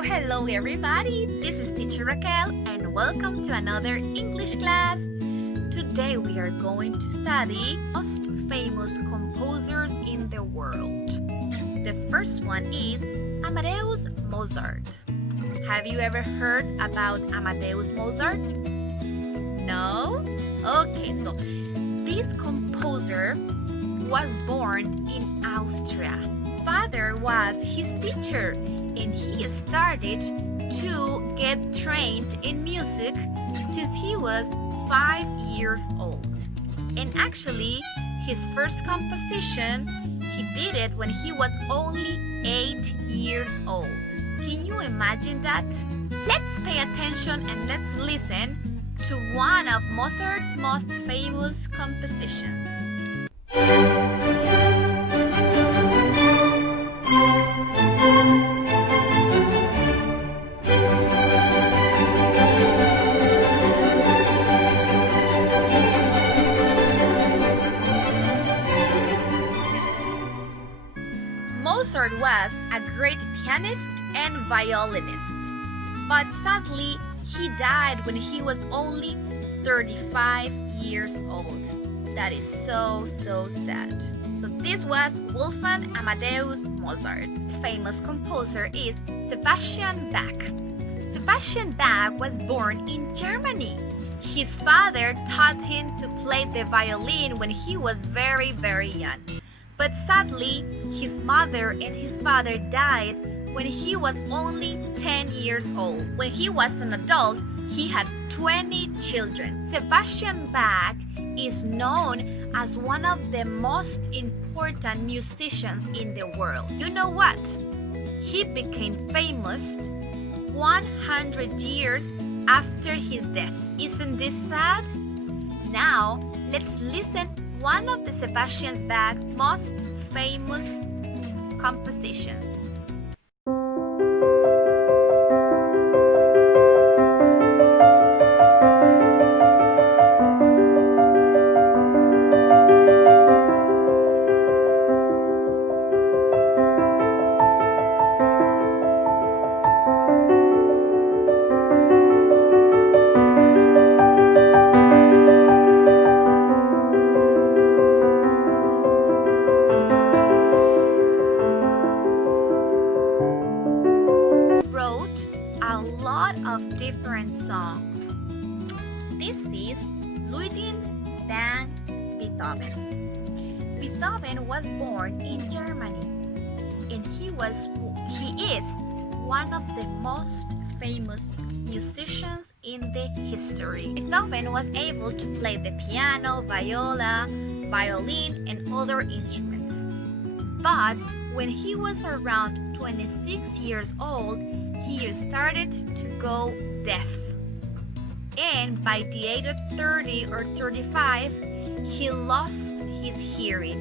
Hello everybody! This is Teacher Raquel and welcome to another English class. Today we are going to study most famous composers in the world. The first one is Amadeus Mozart. Have you ever heard about Amadeus Mozart? No? Okay, so this composer was born in Austria. Father was his teacher and he started to get trained in music since he was 5 years old. And actually, his first composition, he did it when he was only 8 years old. Can you imagine that? Let's pay attention and let's listen to one of Mozart's most famous compositions. Mozart was a great pianist and violinist, but sadly, he died when he was only 35 years old. That is so sad. So this was Wolfgang Amadeus Mozart. His famous composer is Sebastian Bach. Sebastian Bach was born in Germany. His father taught him to play the violin when he was very young. But sadly, his mother and his father died when he was only 10 years old. When he was an adult, he had 20 children. Sebastian Bach is known as one of the most important musicians in the world. You know what? He became famous 100 years after his death. Isn't this sad? Now, let's listen one of the Sebastian Bach's most famous compositions. Of different songs. This is Ludwig van Beethoven. Beethoven was born in Germany and he is one of the most famous musicians in the history. Beethoven was able to play the piano, viola, violin and other instruments. But when he was around 26 years old, he started to go deaf. And by the age of 30 or 35, he lost his hearing.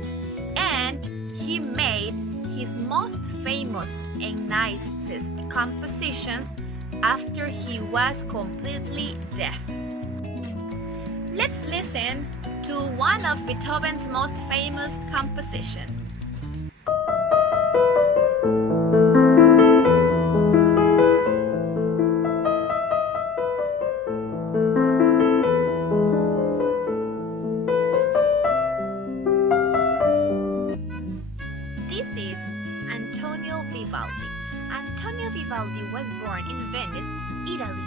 And he made his most famous and nicest compositions after he was completely deaf. Let's listen to one of Beethoven's most famous compositions. Vivaldi. Antonio Vivaldi was born in Venice, Italy.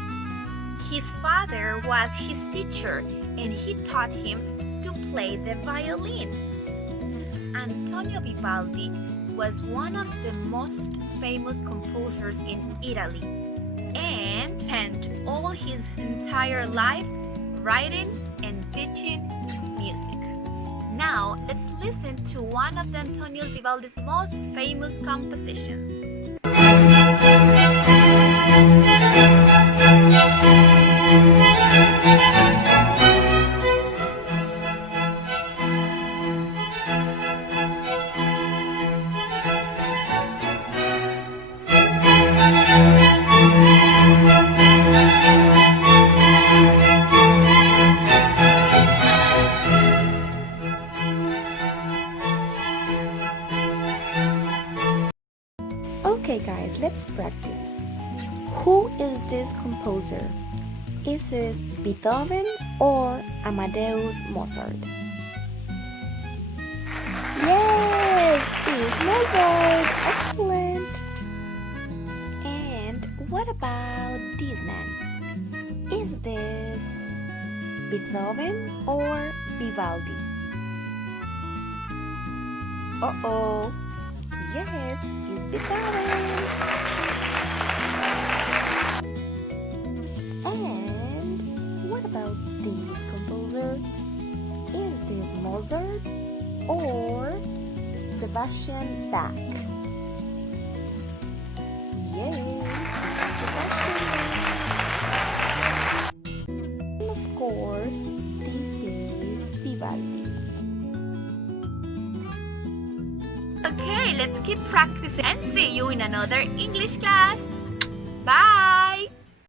His father was his teacher and he taught him to play the violin. Antonio Vivaldi was one of the most famous composers in Italy and spent all his entire life writing and teaching music. Now, let's listen to one of Antonio Vivaldi's most famous compositions. Okay guys, let's practice. Who is this composer? Is it Beethoven or Amadeus Mozart? Yes, it's Mozart. Excellent. And what about this man? Is this Beethoven or Vivaldi? Uh-oh. Yes, it's Beethoven. And what about this composer? Is this Mozart or Sebastian Bach? Yay, it's Sebastian Bach. And of course, this is Vivaldi. Okay, let's keep practicing and see you in another English class. Bye!